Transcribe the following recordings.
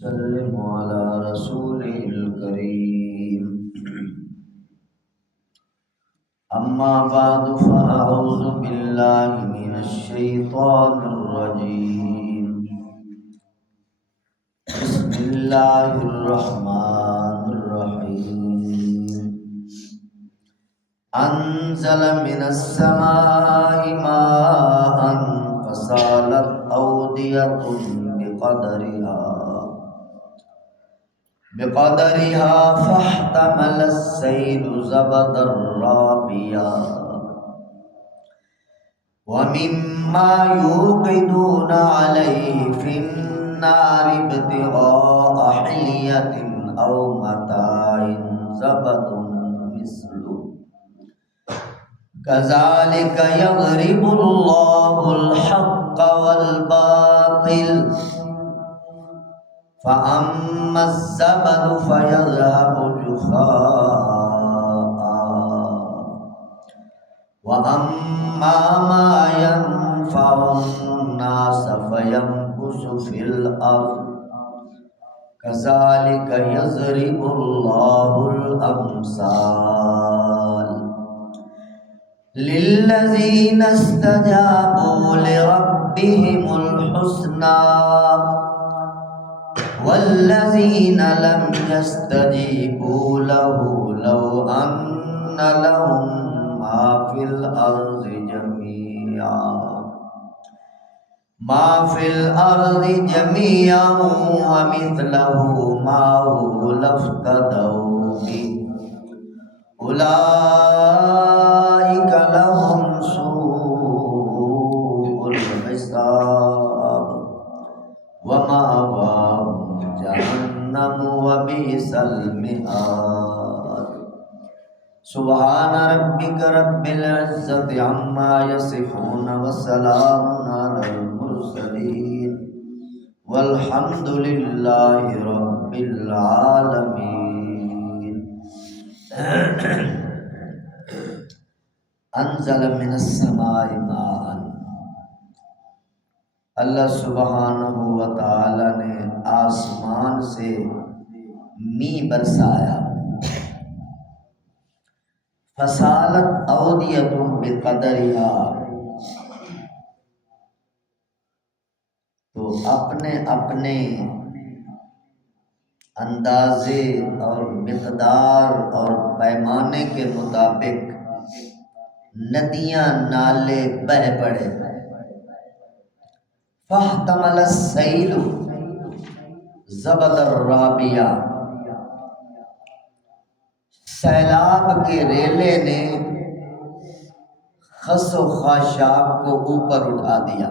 وسلم على رسوله الكريم. أما بعد فأعوذ بالله من الشيطان الرجيم. بسم الله الرحمن الرحيم. أنزل من السماء ماء فسالت أودية بقدرها فاحتمل السيل زبدا رابيا ومما يوقدون عليه في النار ابتغاء حلية أو متاع زبد مثله كذلك يضرب الله الحق والباطل فأما الزبد فيذهب جفاء وأما ما ينفع الناس فيمكث في الأرض كذلك يضرب الله الأمثال للذين استجابوا لربهم الحسنى والذين لم يستجيبوا له لو أن لهم ما في الأرض جميعا ومثله معه لافتدوا به أولئك لهم سوء الحساب ومأواهم جهنم وبئس المهاد. سبحان ربك رب العزة عما يصفون وسلام على المرسلين والحمد لله رب العالمين. انزل من السماء ماء، اللہ سبحانہ و تعالی نے آسمان سے می برسایا. فسالت اودیۃ بقدرها، تو اپنے اپنے اندازے اور مقدار اور پیمانے کے مطابق ندیاں نالے بہہ پڑے. فاحتمل السیل زبد الرابیہ، سیلاب کے ریلے نے خس و خاشاک کو اوپر اٹھا دیا.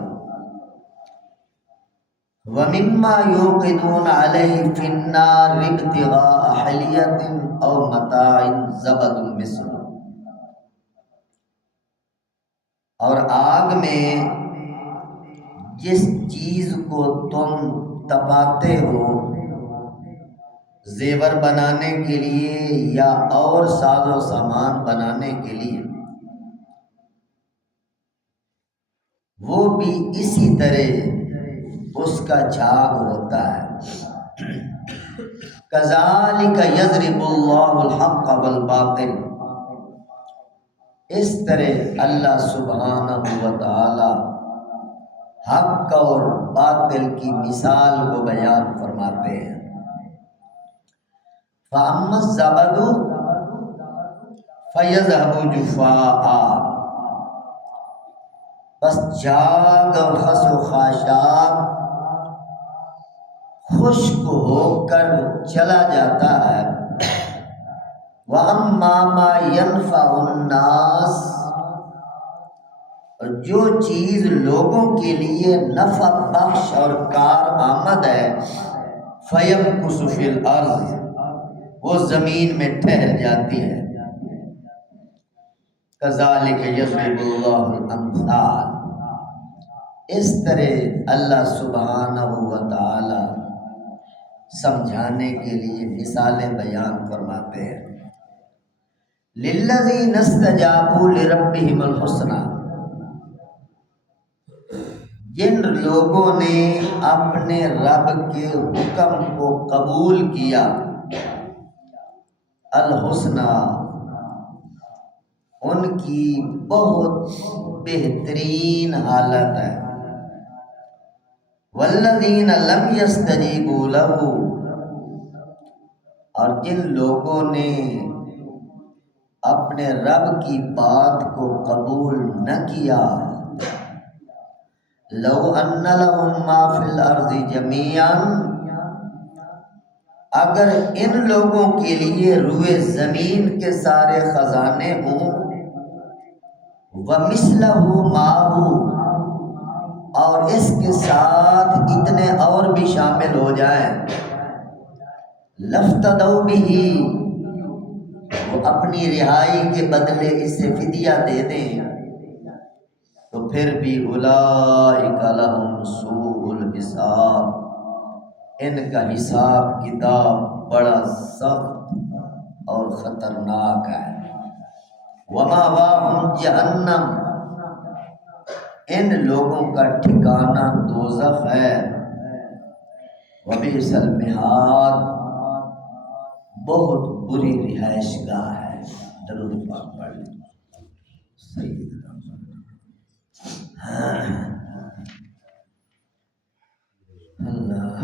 وَمِمَّا يُوقِدُونَ عَلَيْهِ فِي النَّارِ ابْتِغَاءَ حِلْيَةٍ أَوْ مَتَاعٍ زَبَدٌ مِثْلُهُ، اور آگ میں جس چیز کو تم تپاتے ہو زیور بنانے کے لیے یا اور ساز و سامان بنانے کے لیے، وہ بھی اسی طرح اس کا جھاگ ہوتا ہے. کذالک یضرب اللہ الحق والباطل، اس طرح اللہ سبحانہ و تعالی حق اور باطل کی مثال کو بیان فرماتے ہیں. فَأَمَّا الزَّبَدُ فَيَذْهَبُ جُفَاءً، بس جھاگ اور خس و خاشاک خشک ہو کر چلا جاتا ہے. وَأَمَّا مَا يَنْفَعُ النَّاسَ، اور جو چیز لوگوں کے لیے نفع بخش اور کارآمد ہے، فَيَمْكُثُ فِي الْأَرْضِ، وہ زمین میں ٹھہر جاتی ہے. كَذَلِكَ يَضْرِبُ اللَّهُ الْأَمْثَالَ، اس طرح اللہ سبحانہ و تعالی سمجھانے کے لیے مثالیں بیان فرماتے ہیں. لِلَّذِينَ اسْتَجَابُوا لِرَبِّهِمُ الْحُسْنَى، جن لوگوں نے اپنے رب کے حکم کو قبول کیا، الحسنہ، ان کی بہت بہترین حالت ہے۔ والذین لم یستجیبوا لہ، اور جن لوگوں نے اپنے رب کی بات کو قبول نہ کیا، لو ان لہم ما فی الارض جمیعا، اگر ان لوگوں کے لیے روئے زمین کے سارے خزانے ہوں، ومثلہ معہ، اور اس کے ساتھ اتنے اور بھی شامل ہو جائیں، لفتدوا بہ، وہ اپنی رہائی کے بدلے اسے فدیہ دے دیں، تو پھر بھی اولئک لہم سوء الحساب، ان کا حساب کتاب بڑا سخت اور خطرناک ہے۔ ومأواہم جہنم، ان لوگوں کا ٹھکانہ دوزخ ہے۔ وبئس المہاد، بہت بری رہائش گاہ ہے۔ درود پاک پڑھ لیں۔ اللہ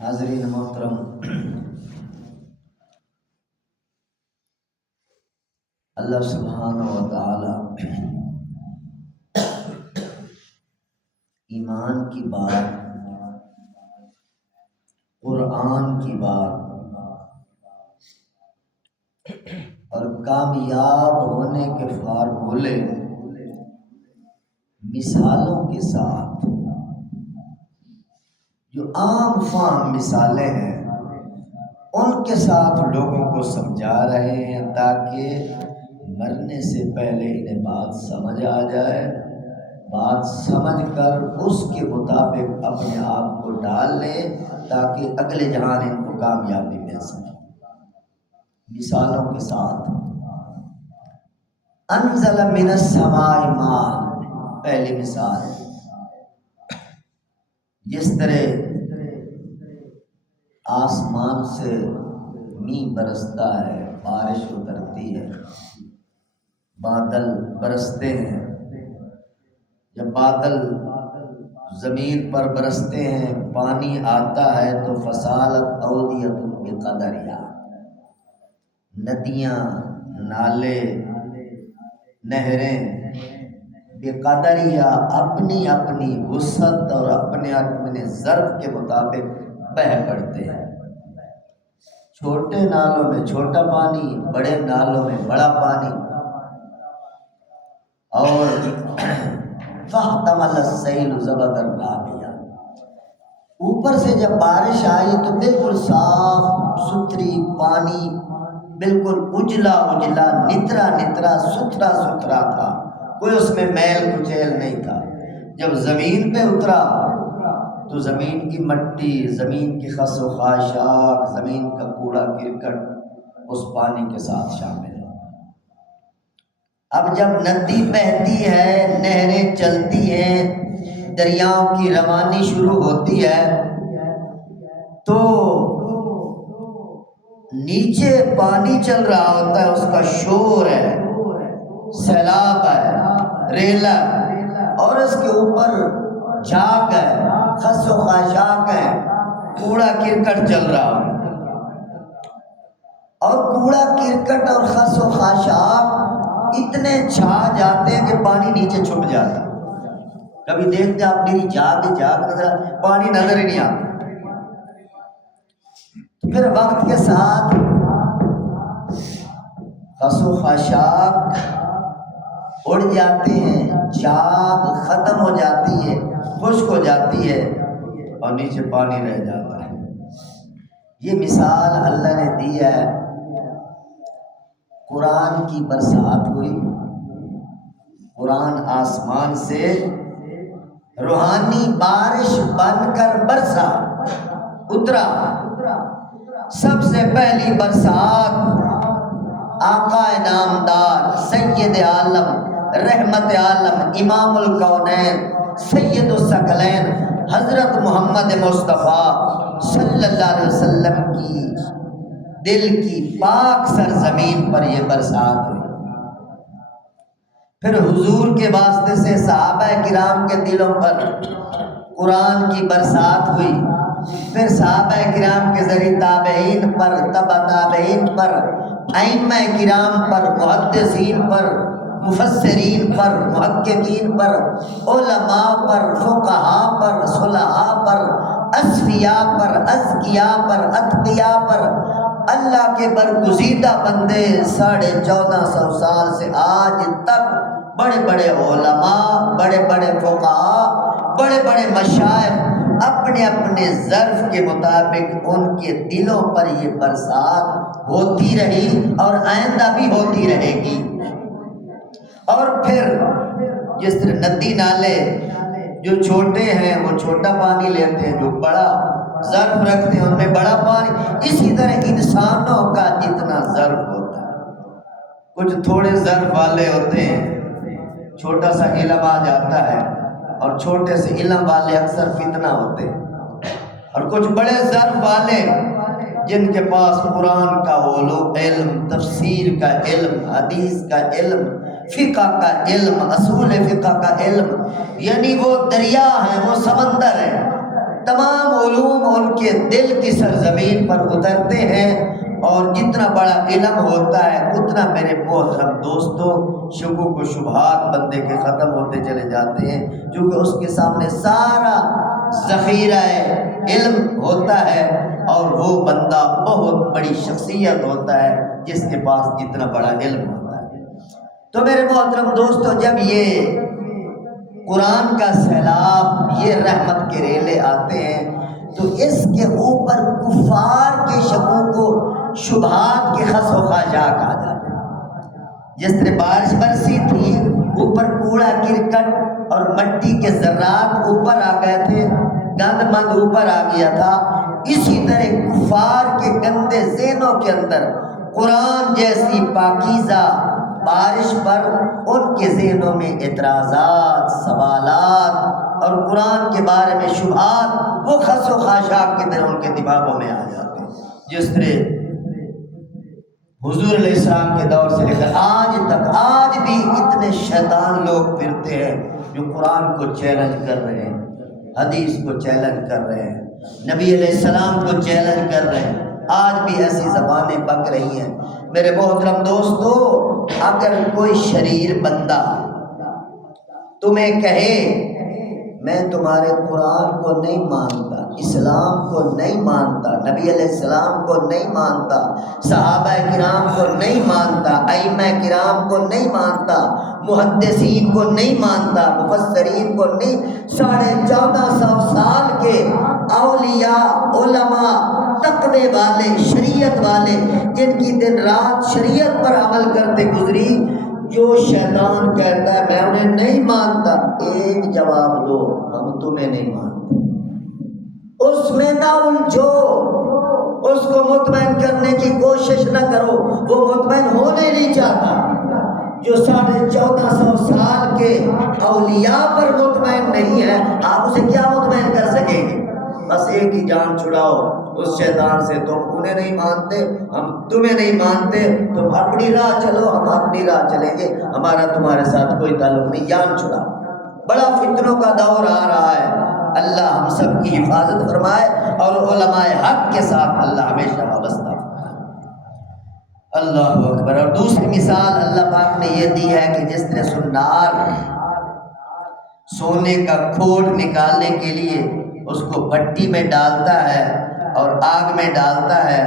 حاضرین محترم، اللہ سبحانہ و تعالی ایمان کی بات، قرآن کی بات اور کامیاب ہونے کے فارمولے مثالوں کے ساتھ، جو عام فہم مثالیں ہیں ان کے ساتھ لوگوں کو سمجھا رہے ہیں، تاکہ مرنے سے پہلے انہیں بات سمجھ آ جائے، بات سمجھ کر اس کے مطابق اپنے آپ کو ڈال لیں، تاکہ اگلے جہان ان کو کامیابی مل سکے۔ مثالوں کے ساتھ، انزل من السماء ماء، پہلی مثال، جس طرح آسمان سے میਂہ برستا ہے، بارش اترتی ہے، بادل برستے ہیں، جب بادل زمین پر برستے ہیں پانی آتا ہے تو فصالت اودیۃ بقدرہا، ندیاں، نالے، نہریں بقدرہا، اپنی اپنی وسعت اور اپنے اپنے ظرف کے مطابق بہہ پڑتے ہیں۔ چھوٹے نالوں میں چھوٹا پانی، بڑے نالوں میں بڑا پانی، اور فاحتمل السیل زبدا رابیا، اوپر سے جب بارش آئی تو بالکل صاف ستھری پانی، بالکل اجلا اجلا، نترا نترا، ستھرا ستھرا تھا، کوئی اس میں میل کچیل نہیں تھا۔ جب زمین پہ اترا تو زمین کی مٹی، زمین کی خس و خاشاک، زمین کا کوڑا کرکٹ اس پانی کے ساتھ شامل ہو۔ اب جب ندی بہتی ہے، نہریں چلتی ہیں، دریاؤں کی روانی شروع ہوتی ہے، تو نیچے پانی چل رہا ہوتا ہے، اس کا شور ہے، سیلاب ہے، ریلا، اور اس کے اوپر جھاگ ہے، خس و خاشاک ہے، کوڑا کرکٹ چل رہا ہو، اور کوڑا کرکٹ اور خس و خاشاک اتنے چھا جاتے ہیں کہ پانی نیچے چھپ جاتا ہے۔ کبھی دیکھتے آپ میری جھاگ نظر، پانی نظر ہی نہیں آتا۔ پھر وقت کے ساتھ خس و خاشاک اڑ جاتے ہیں، جھاگ ختم ہو جاتی ہے، خشک ہو جاتی ہے، اور نیچے پانی رہ جاتا ہے۔ یہ مثال اللہ نے دی ہے۔ قرآن کی برسات ہوئی، قرآن آسمان سے روحانی بارش بن کر برسا، اترا۔ سب سے پہلی برسات آقا نامدار سید عالم رحمت عالم امام الکونین سید الثقلین حضرت محمد مصطفیٰ صلی اللہ علیہ وسلم کی دل کی پاک سرزمین پر یہ برسات ہوئی۔ پھر حضور کے واسطے سے صحابہ کرام کے دلوں پر قرآن کی برسات ہوئی، پھر صحابہ کرام کے ذریعے تابعین پر، تبع تابعین پر، ائمہ کرام پر، محدثین پر، مفسرین پر، محققین پر، علماء پر، فقہاء پر، صلحاء پر، اصفیاء پر، ازکیاء پر، اتقیاء پر، اللہ کے برگزیدہ بندے 1450 سال سے آج تک بڑے بڑے علماء، بڑے بڑے فقہاء، بڑے بڑے مشائخ اپنے اپنے ظرف کے مطابق ان کے دلوں پر یہ برسات ہوتی رہی اور آئندہ بھی ہوتی رہے گی۔ اور پھر جس طرح ندی نالے جو چھوٹے ہیں وہ چھوٹا پانی لیتے ہیں، جو بڑا ظرف رکھتے ہیں ان میں بڑا پانی، اسی طرح انسانوں کا جتنا ظرف ہوتا ہے، کچھ تھوڑے ظرف والے ہوتے ہیں، چھوٹا سا علم آ جاتا ہے، اور چھوٹے سے علم والے اکثر فتنہ ہوتے ہیں، اور کچھ بڑے ظرف والے جن کے پاس قرآن کا علم، تفسیر کا علم، حدیث کا علم، فقہ کا علم، اصول فقہ کا علم، یعنی وہ دریا ہیں، وہ سمندر ہیں، تمام علوم ان کے دل کی سرزمین پر اترتے ہیں، اور جتنا بڑا علم ہوتا ہے اتنا میرے محترم دوستو شکوک و شبہات بندے کے ختم ہوتے چلے جاتے ہیں، کیونکہ اس کے سامنے سارا ذخیرہ علم ہوتا ہے، اور وہ بندہ بہت بڑی شخصیت ہوتا ہے جس کے پاس جتنا بڑا علم ہوتا ہے۔ تو میرے محترم دوستو، جب یہ قرآن کا سیلاب، یہ رحمت کے ریلے آتے ہیں تو اس کے اوپر کفار کے شکوک و شبہات کے خس و خاشاک آ جاتے ہیں۔ جس طرح بارش برسی تھی، اوپر کوڑا کرکٹ اور مٹی کے ذرات اوپر آ گئے تھے، گند مند اوپر آ گیا تھا، اسی طرح کفار کے گندے ذہنوں کے اندر قرآن جیسی پاکیزہ بارش پر ان کے ذہنوں میں اعتراضات، سوالات اور قرآن کے بارے میں شبہات، وہ خس و خاشاک کی طرح ان کے دماغوں میں آ جاتے ہیں۔ جس طرح حضور علیہ السلام کے دور سے لے کر آج تک، آج بھی اتنے شیطان لوگ پھرتے ہیں جو قرآن کو چیلنج کر رہے ہیں، حدیث کو چیلنج کر رہے ہیں، نبی علیہ السلام کو چیلنج کر رہے ہیں، آج بھی ایسی زبانیں پک رہی ہیں۔ میرے محترم دوستو، اگر کوئی شریر بندہ تمہیں کہے میں تمہارے قرآن کو نہیں مانتا، اسلام کو نہیں مانتا، نبی علیہ السلام کو نہیں مانتا، صحابہ کرام کو نہیں مانتا، ائمہ کرام کو نہیں مانتا، محدثین کو نہیں مانتا، مفسرین کو نہیں، 1450 سال کے اولیاء، علماء، تقوی والے، شریعت والے، جن کی دن رات شریعت پر عمل کرتے گزری، جو شیطان کہتا ہے میں انہیں نہیں مانتا، ایک جواب دو، ہم تمہیں نہیں مانتے، اس میں نہ الجھو، اس کو مطمئن کرنے کی کوشش نہ کرو، وہ مطمئن ہونے نہیں چاہتا۔ جو 1450 سال کے اولیاء پر مطمئن نہیں ہے، آپ اسے کیا مطمئن کر سکیں گے؟ بس ایک ہی جان چھڑاؤ اس شیطان سے، تم انہیں نہیں مانتے، ہم تمہیں نہیں مانتے، تم اپنی راہ چلو، ہم اپنی راہ چلیں گے، ہمارا تمہارے ساتھ کوئی تعلق نہیں، جان چھڑاؤ۔ بڑا فتنوں کا دور آ رہا ہے، اللہ ہم سب کی حفاظت فرمائے، اور علماء حق کے ساتھ اللہ ہمیشہ وابستہ فرمائے۔ اللہ اکبر۔ اور دوسری مثال اللہ پاک نے یہ دی ہے کہ جس طرح سنار سونے کا کھوٹ نکالنے کے لیے اس کو بھٹی میں ڈالتا ہے اور آگ میں ڈالتا ہے،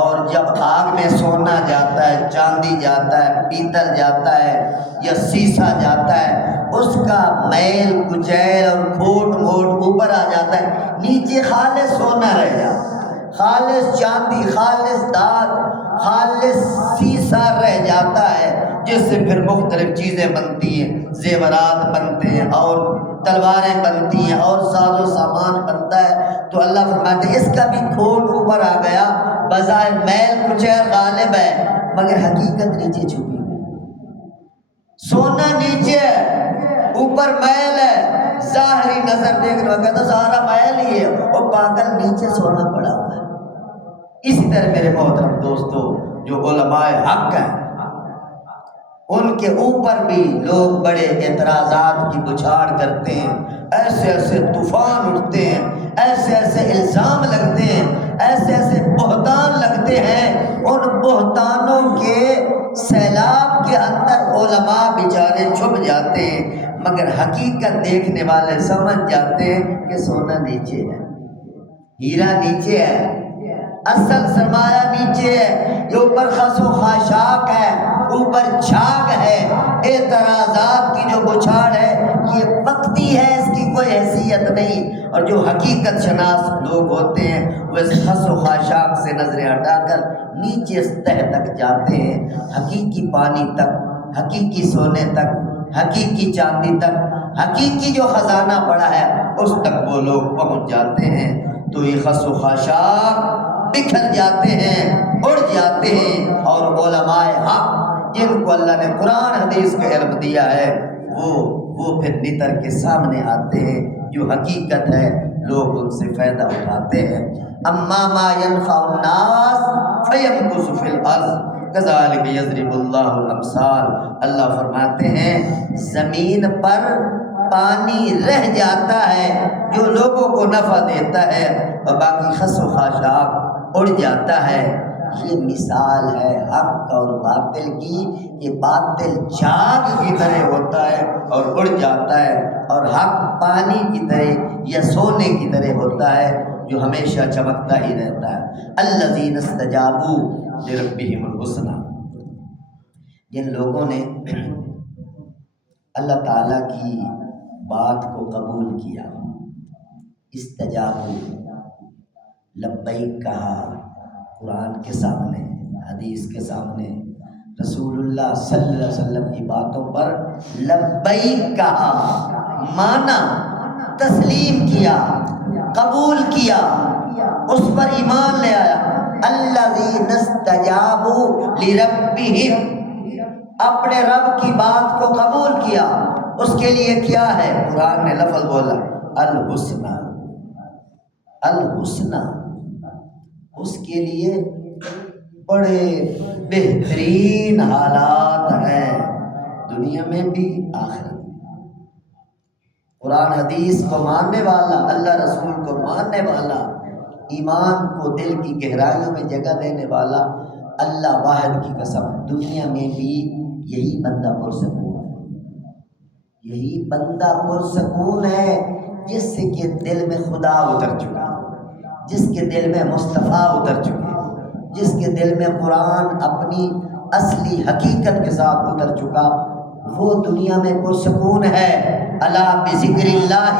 اور جب آگ میں سونا جاتا ہے، چاندی جاتا ہے، پیتل جاتا ہے یا سیسا جاتا ہے، اس کا میل کچیل اور کھوٹ موٹ اوپر آ جاتا ہے، نیچے خالص سونا رہ جاتا ہے، خالص چاندی، خالص دھات، خالص سیسا رہ جاتا ہے جس سے پھر مختلف چیزیں بنتی ہیں، زیورات بنتے ہیں اور تلواریں بنتی ہیں اور ساز و سامان بنتا ہے، تو اللہ فرماتے ہیں اس کا بھی کھول اوپر آ گیا، بظاہر میل کچھ ہے، غالب ہے، مگر حقیقت نیچے چھپی ہوئی۔ سونا نیچے ہے، اوپر میل ہے، ظاہری نظر دیکھنے میں کہتا سارا میل ہی ہے، اور پاگل نیچے سونا پڑا ہوا ہے۔ اسی طرح میرے محترم دوستو، جو علماء حق ہیں ان کے اوپر بھی لوگ بڑے اعتراضات کی بچھاڑ کرتے ہیں، ایسے ایسے طوفان اٹھتے ہیں، ایسے ایسے الزام لگتے ہیں، ایسے ایسے بہتان لگتے ہیں، ان بہتانوں کے سیلاب کے اندر علماء بیچارے چھپ جاتے ہیں، مگر حقیقت دیکھنے والے سمجھ جاتے ہیں کہ سونا نیچے ہے، ہیرا نیچے ہے، اصل سرمایہ نیچے ہے، یہ اوپر خس و خاشاک ہے، اوپر جھاگ ہے، اعتراضات کی جو بچھاڑ ہے یہ وقتی ہے، اس کی کوئی حیثیت نہیں، اور جو حقیقت شناس لوگ ہوتے ہیں وہ اس خس و خاشاک سے نظریں ہٹا کر نیچے تہ تک جاتے ہیں، حقیقی پانی تک، حقیقی سونے تک، حقیقی چاندی تک، حقیقی جو خزانہ پڑا ہے اس تک وہ لوگ پہنچ جاتے ہیں، تو یہ خس و خاشاک بکھر جاتے ہیں، اڑ جاتے ہیں، اور علماء حق جن کو اللہ نے قرآن حدیث کا علم دیا ہے وہ پھر نتر کے سامنے آتے ہیں، جو حقیقت ہے لوگ ان سے فائدہ اٹھاتے ہیں۔ اما ما ينفع الناس فيمكث في الارض كذلك يضرب اللہ الامثال، اللہ فرماتے ہیں زمین پر پانی رہ جاتا ہے جو لوگوں کو نفع دیتا ہے، اور باقی خس و خاشاک اڑ جاتا ہے۔ یہ مثال ہے حق اور باطل کی، کہ باطل جھاگ کی طرح ہوتا ہے اور اڑ جاتا ہے، اور حق پانی کی طرح یا سونے کی طرح ہوتا ہے جو ہمیشہ چمکتا ہی رہتا ہے۔ الذین استجابوا لربہم الحسنی، جن لوگوں نے اللہ تعالیٰ کی بات کو قبول کیا، استجابوا، لبیک کہا، قرآن کے سامنے، حدیث کے سامنے، رسول اللہ صلی اللہ علیہ وسلم کی باتوں پر لبیک کہا، مانا، تسلیم کیا، قبول کیا، اس پر ایمان لے آیا۔ الذین استجابوا لربہم، اپنے رب کی بات کو قبول کیا، اس کے لیے کیا ہے؟ قرآن نے لفظ بولا الحسنی، الحسنی، اس کے لیے بڑے بہترین حالات ہیں، دنیا میں بھی آخرت میں۔ قرآن حدیث کو ماننے والا، اللہ رسول کو ماننے والا، ایمان کو دل کی گہرائیوں میں جگہ دینے والا، اللہ واحد کی قسم دنیا میں بھی یہی بندہ پرسکون ہے، یہی بندہ پرسکون ہے جس کے دل میں خدا اتر چکا، جس کے دل میں مصطفیٰ اتر چکے، جس کے دل میں قرآن اپنی اصلی حقیقت کے ساتھ اتر چکا، وہ دنیا میں پرسکون ہے۔ الا بذکر اللہ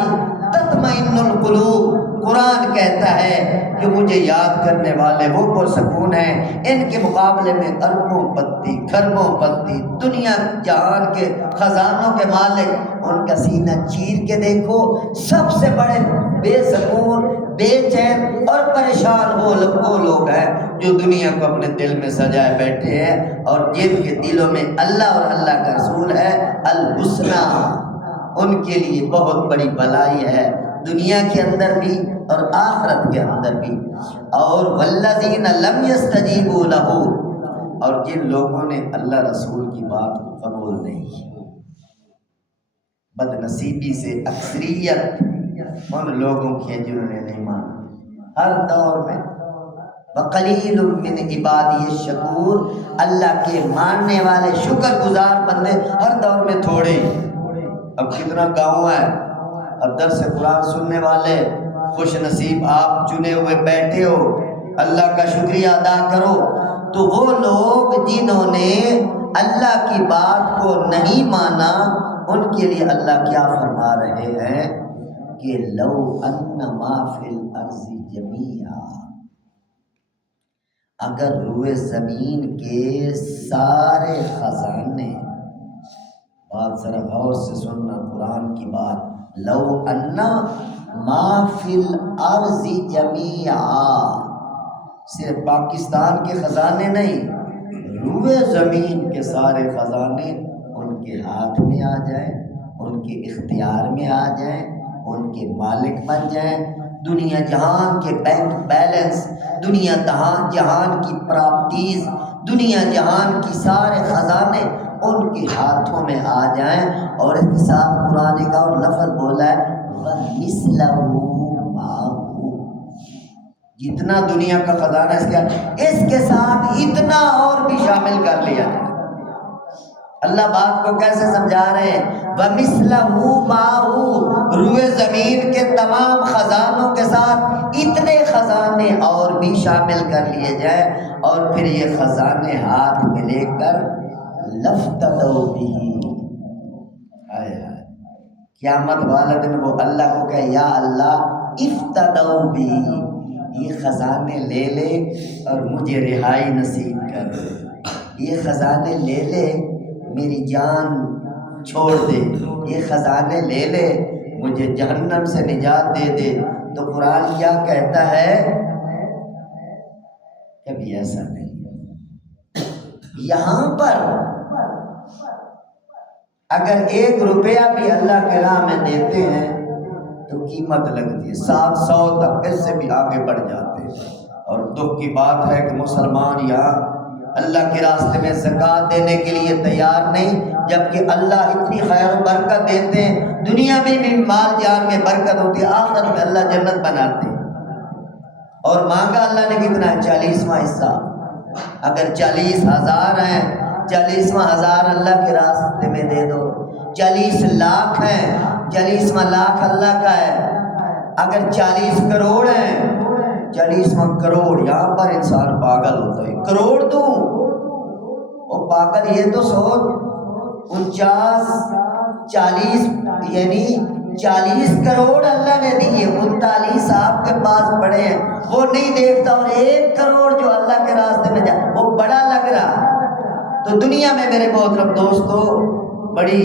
تطمئن القلوب، قرآن کہتا ہے کہ مجھے یاد کرنے والے وہ پرسکون ہیں، ان کے مقابلے میں اربوں پتی، کھربوں پتی، دنیا جہان کے خزانوں کے مالک، ان کا سینہ چیر کے دیکھو، سب سے بڑے بے سکون، بے چین اور پریشان وہ لوگ ہیں جو دنیا کو اپنے دل میں سجائے بیٹھے ہیں، اور جن کے دلوں میں اللہ اور اللہ کا رسول ہے الحسنی، ان کے لیے بہت بڑی بلائی ہے، دنیا کے اندر بھی اور آخرت کے اندر بھی۔ اور والذین لم یستجیبوا لہ، اور جن لوگوں نے اللہ رسول کی بات کو قبول نہیں کی، بد نصیبی سے اکثریت ان لوگوں کی ہے جنہوں نے نہیں مانا۔ ہر دور میں وقلیل من عبادی الشکور، اللہ کے ماننے والے شکر گزار بندے ہر دور میں تھوڑے ہی۔ اب کتنا گاؤں ہے، اب درس قرآن سننے والے خوش نصیب آپ چنے ہوئے بیٹھے ہو، اللہ کا شکریہ ادا کرو۔ تو وہ لوگ جنہوں نے اللہ کی بات کو نہیں مانا، ان کے لیے اللہ کیا فرما رہے ہیں کہ لو ان ما فی الارض جمیعا، اگر روئے زمین کے سارے خزانے، بات ذرا غور سے سننا قرآن کی بات، لو انا ما فی الارض جمیعا، صرف پاکستان کے خزانے نہیں، روئے زمین کے سارے خزانے ان کے ہاتھ میں آ جائیں، ان کے اختیار میں آ جائیں، ان کے مالک بن جائیں، دنیا جہان کے بینک بیلنس، دنیا جہان کی پراپرٹیز، دنیا جہان کی سارے خزانے ان کے ہاتھوں میں آ جائیں، اور اس کے ساتھ قرآن کا اور لفظ بولا ہے وَمِثْلَهُ مَعَهُ، جتنا دنیا کا خزانہ اس کے ساتھ اتنا اور بھی شامل کر لیا جائے۔ اللہ بات کو کیسے سمجھا رہے ہیں؟ وَمِثْلَهُ مَعَهُ، روئے زمین کے تمام خزانوں کے ساتھ اتنے خزانے اور بھی شامل کر لیے جائیں، اور پھر یہ خزانے ہاتھ میں لے کر لَافْتَدَوْا بِهِ، آئے قیامت والے دن وہ اللہ کو کہے یا اللہ افتدوا بِهِ، یہ خزانے لے لے اور مجھے رہائی نصیب کر، یہ خزانے لے لے میری جان چھوڑ دے، یہ خزانے لے لے مجھے جہنم سے نجات دے دے۔ تو قرآن کیا کہتا ہے؟ کبھی ایسا نہیں۔ یہاں پر اگر 1 روپیہ بھی اللہ کے راہ میں دیتے ہیں تو قیمت لگتی ہے، 700 تک اس سے بھی آگے بڑھ جاتے ہیں۔ اور دکھ کی بات ہے کہ مسلمان یہاں اللہ کے راستے میں زکوٰۃ دینے کے لیے تیار نہیں، جبکہ اللہ اتنی خیر و برکت دیتے ہیں، دنیا میں بھی مال جان میں برکت ہوتی ہے، آخرت میں اللہ جنت بناتے ہیں۔ اور مانگا اللہ نے کتنا ہے؟ 40واں حصہ۔ اگر 40,000 ہیں، 40واں 1000 اللہ کے راستے میں دے دو۔ 40 لاکھ ہیں، 40واں لاکھ اللہ کا ہے۔ اگر 40 کروڑ ہیں، 40واں کروڑ، یہاں پر انسان پاگل ہوتا ہے، کروڑ دوں؟ وہ پاگل یہ تو سوچ 40 یعنی 40 کروڑ اللہ نے دیے، 39 آپ کے پاس پڑے ہیں، وہ نہیں دیکھتا، اور 1 کروڑ جو اللہ کے راستے میں جائے وہ بڑا لگ رہا۔ تو دنیا میں میرے محترم دوستو بڑی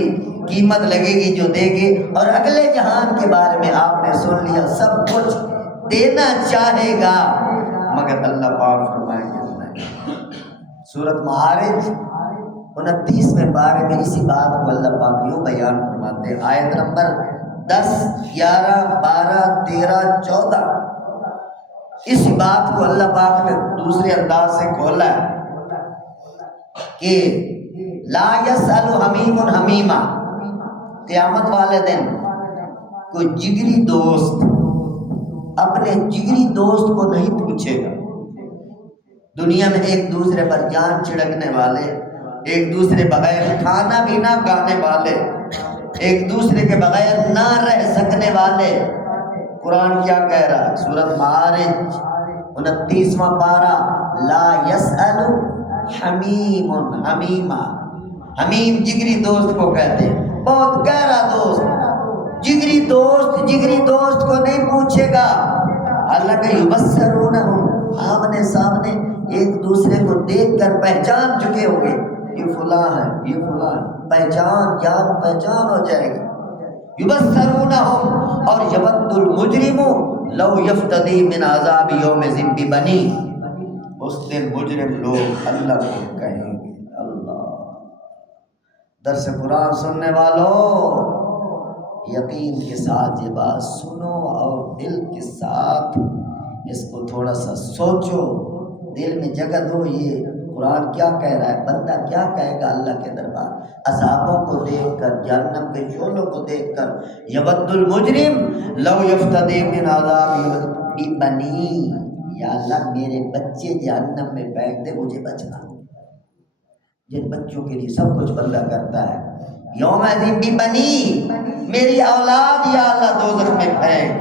قیمت لگے گی جو دے گے، اور اگلے جہان کے بارے میں آپ نے سن لیا، سب کچھ دینا چاہے گا مگر اللہ پاک فرمائیں گے نہیں۔ سورۃ معارج 29 بارے میں اسی بات کو اللہ پاک یوں بیان فرماتے ہیں، آیت نمبر 10، 11، 12، 13، 14، اس بات کو اللہ پاک نے دوسرے انداز سے کھولا ہے کہ لا یسأل حمیم حمیما، قیامت والے دن کوئی جگری دوست اپنے جگری دوست کو نہیں پوچھے گا۔ دنیا میں ایک دوسرے پر جان چھڑکنے والے، ایک دوسرے بغیر کھانا بھی نہ کھانے والے، ایک دوسرے کے بغیر نہ رہ سکنے والے، قرآن کیا کہہ رہا ہے؟ سورۃ معارج 29واں پارہ، لا یسأل حمیم حمیما، حمیم جگری دوست کو کہتے ہیں، بہت گہرا دوست، جگری دوست کو نہیں پوچھے گا۔ اللہ کہ یبصرونہم، آمنے سامنے ایک دوسرے کو دیکھ کر پہچان چکے ہوں گے، یہ فلاں ہے، یہ فلاں ہے، پہچان ہو جائے گی۔ یبصرونہم، اور یود المجرم لو یفتدی من عذاب یوم ذی بنی، اس دن مجرم لوگ اللہ کو کہیں گے، اللہ درس قرآن سننے والوں یقین کے ساتھ یہ بات سنو اور دل کے ساتھ اس کو تھوڑا سا سوچو، دل میں جگہ دو، یہ قرآن کیا کہہ رہا ہے، بندہ کیا کہے گا اللہ کے دربار، عذابوں کو دیکھ کر، جہنم کے شعلوں کو دیکھ کر، یود المجرم لو یفتدی من عذاب بنی، یا اللہ میرے بچے جہنم میں پھینک دے، مجھے بچنا۔ جن بچوں کے لیے سب کچھ بندہ کرتا ہے، یوم ذی بنی، میری اولاد یا اللہ دوزخ میں پھینک،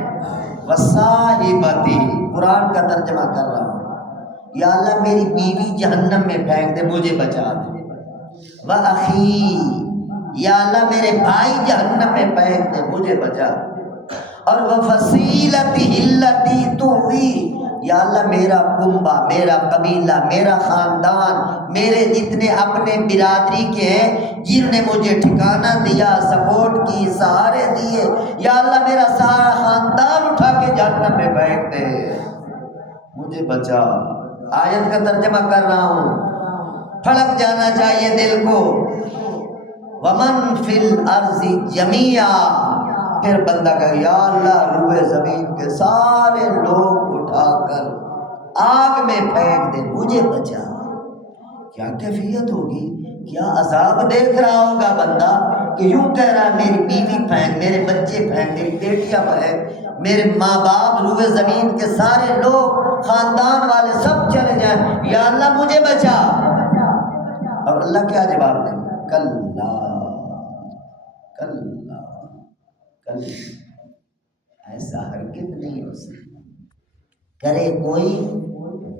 وصاحبتی، قرآن کا ترجمہ کر رہا ہوں، یا اللہ میری بیوی جہنم میں پھینک دے، مجھے بچا دے، وَأَخِي، یا اللہ میرے بھائی جہنم میں پھینک دے، مجھے بچا دے، اور وَفَصِيلَتِهِ الَّتِي تُؤْوِي، یا اللہ میرا کنبہ، میرا قبیلہ، میرا خاندان، میرے جتنے اپنے برادری کے ہیں جنہوں نے مجھے ٹھکانہ دیا، سپورٹ کی، سہارے دیے، یا اللہ میرا سارا خاندان اٹھا کے جہنم میں پھینک دے، مجھے بچا۔ آیت کا ترجمہ کر رہا ہوں، پھڑک جانا چاہیے دل کو۔ ومن فی الارض جمیعا، پھر بندہ کہے یا اللہ روئے زمین کے سارے لوگ اٹھا کر آگ میں پھینک دے، مجھے بچا۔ کیا کیفیت ہوگی، کیا عذاب دیکھ رہا ہوگا بندہ کہ یوں کہہ رہا ہے میری بیوی پھینک، میرے بچے پھینک، میری بیٹیاں پھینک، میرے ماں باپ، روئے زمین کے سارے لوگ، خاندان والے سب چلے جائیں، یا اللہ مجھے بچا۔ اور اللہ کیا جواب دیں گے؟ کلا کلا کلا، ایسا ہرگز نہیں ہو سکتا، کرے کوئی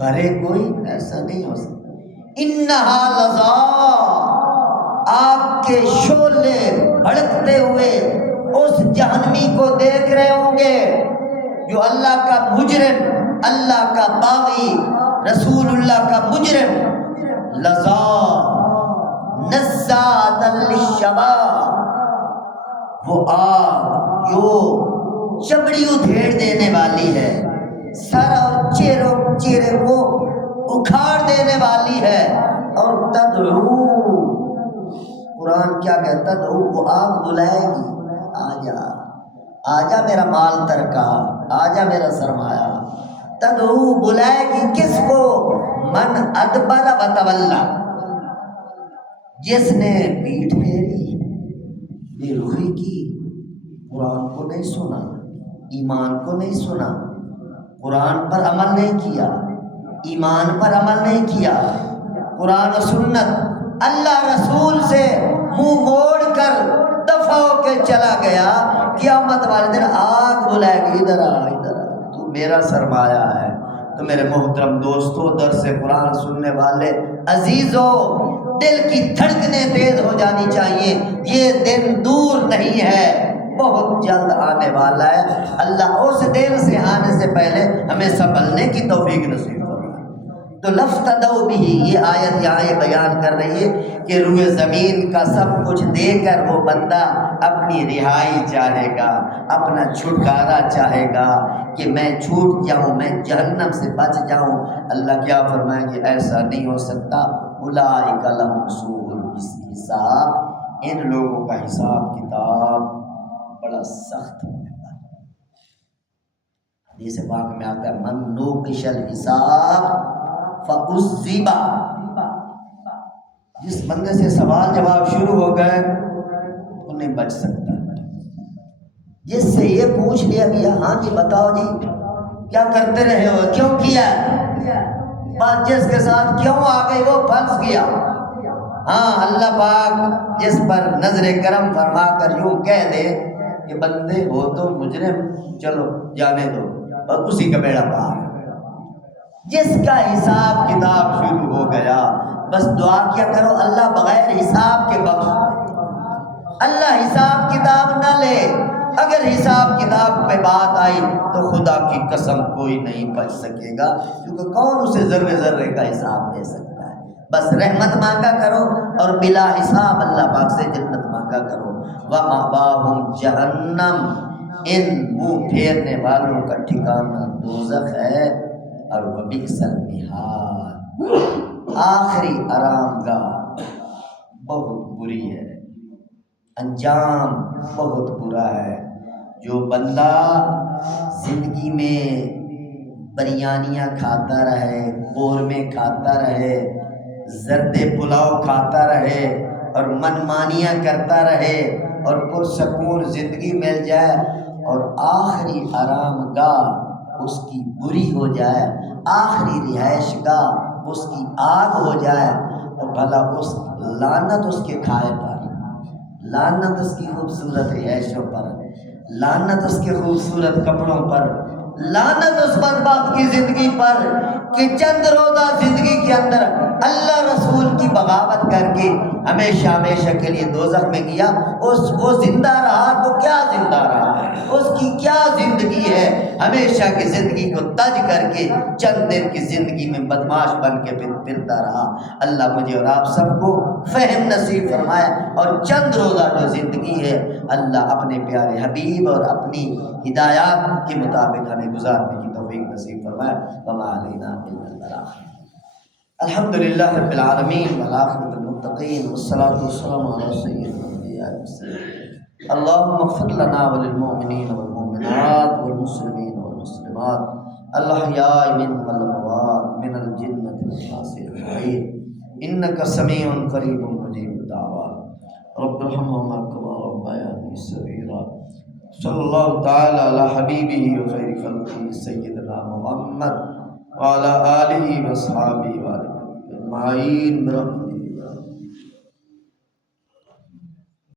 بھرے کوئی، ایسا نہیں ہو سکتا۔ انہا لظا، آگ کے شعلے بھڑکتے ہوئے اس جہنمی کو دیکھ رہے ہوں گے جو اللہ کا مجرم، اللہ کا باغی، رسول اللہ کا مجرم۔ لظا نزاعۃ للشوا، وہ آگ جو چمڑی ادھیڑ دینے والی ہے، سر اور چہرے کو اکھاڑ دینے والی ہے۔ اور تدعو، قرآن کیا کہتا ہے؟ تدعو، وہ آگ بلائے گی، آجا آجا میرا مال ترکا، آجا میرا سرمایہ۔ تدعو، بلائے گی کس کو؟ من ادبر و تولا، جس نے پیٹھ پھیری، بے رخی کی، قرآن کو نہیں سنا، ایمان کو نہیں سنا، قرآن پر عمل نہیں کیا، ایمان پر عمل نہیں کیا، قرآن و سنت اللہ رسول سے منہ موڑ کر دفع ہو کے چلا گیا، قیامت والے دن آگ بلائے گی، ادھر آ ادھر آ، تو میرا سرمایہ ہے۔ تو میرے محترم دوستو، درس قرآن سننے والے عزیزو، دل کی دھڑکنیں تیز ہو جانی چاہیے، یہ دن دور نہیں ہے، بہت جلد آنے والا ہے۔ اللہ اس دن سے آنے سے پہلے ہمیں سنبھلنے کی توفیق نصیب فرمائے۔ تو لفتدوا بھی، یہ آیت یہاں یہ بیان کر رہی ہے کہ روئے زمین کا سب کچھ دے کر وہ بندہ اپنی رہائی چاہے گا، اپنا چھٹکارا چاہے گا کہ میں چھوٹ جاؤں، میں جہنم سے بچ جاؤں۔ اللہ کیا فرمائیں گے؟ ایسا نہیں ہو سکتا۔ اولئک لہم سوء الحساب، ان لوگوں کا حساب کتاب بڑا سخت ہونے والا ہے۔ حدیث پاک میں آتا ہے من نوقش الحساب فعذب، جس بندے سے سوال جواب شروع ہو گئے وہ نہیں بچ سکتا۔ جس سے یہ پوچھ لیا گیا ہاں جی بتاؤ جی کیا کرتے رہے ہو، کیوں کیا، بات جس کے ساتھ کیوں آ گئی وہ پھنس گیا۔ ہاں اللہ پاک جس پر نظر کرم فرما کر یوں کہہ دے کہ بندے ہو تو مجرم، چلو جانے دو، اور اسی کا بیڑا پار۔ جس کا حساب کتاب شروع ہو گیا بس دعا کیا کرو اللہ بغیر حساب کے بخش دے۔ اللہ حساب کتاب نہ لے، اگر حساب کتاب پہ بات آئی تو خدا کی قسم کوئی نہیں بچ سکے گا، کیونکہ کون اسے ذرے ذرے کا حساب دے سکتا ہے۔ بس رحمت مانگا کرو اور بلا حساب اللہ پاک سے جنت مانگا کرو۔ وَمَأْوَاهُمْ جَهَنَّمُ، ان منہ پھیرنے والوں کا ٹھکانہ دوزخ ہے، اور وَبِئْسَ الْمِہَادُ، آخری آرام گاہ بہت بری ہے، انجام بہت برا ہے۔ جو بندہ زندگی میں بریانیاں کھاتا رہے، قورمے کھاتا رہے، زرد پلاؤ کھاتا رہے اور منمانیاں کرتا رہے اور پرسکون زندگی مل جائے اور آخری آرام گاہ اس کی بری ہو جائے، آخری رہائش گاہ اس کی آگ ہو جائے، اور بھلا اس لعنت اس کے کھائے پر، لعنت اس کی خوبصورت رہائشوں پر، لعنت اس کے خوبصورت کپڑوں پر، لعنت اس بدبخت کی زندگی پر کہ چند روزہ زندگی کے اندر اللہ رسول کی بغاوت کر کے ہمیشہ ہمیشہ کے لیے دوزخ میں گیا، وہ زندہ رہا تو کیا زندہ رہا، اس کی کیا زندگی ہے، ہمیشہ کی زندگی کو تج کر کے چند دن کی زندگی میں بدماش بن کے پھرتا رہا۔ اللہ مجھے اور آپ سب کو فہم نصیب فرمائے، اور چند روزہ جو زندگی ہے اللہ اپنے پیارے حبیب اور اپنی ہدایات کے مطابق ہمیں گزارنے کی توفیق نصیب فرمائے۔ وما علینا الا البلاغ۔ الحمد للہ رب العالمین والعاقبۃ للمتقین والصلاۃ والسلام علی سید الانبیاء والمرسلین۔ اللهم اغفر لنا وللمؤمنین والمؤمنات والمسلمین والمسلمات الاحیاء منهم والاموات من الجنة والناس اجمعین انک سمیع قریب مجیب الدعوات۔ رب ارحمهما كما ربياني صغيرا۔ صلی اللہ تعالی علی حبیبہ وخیر خلقہ سیدنا محمد وعلی آلہ واصحابہ اجمعین برحمتک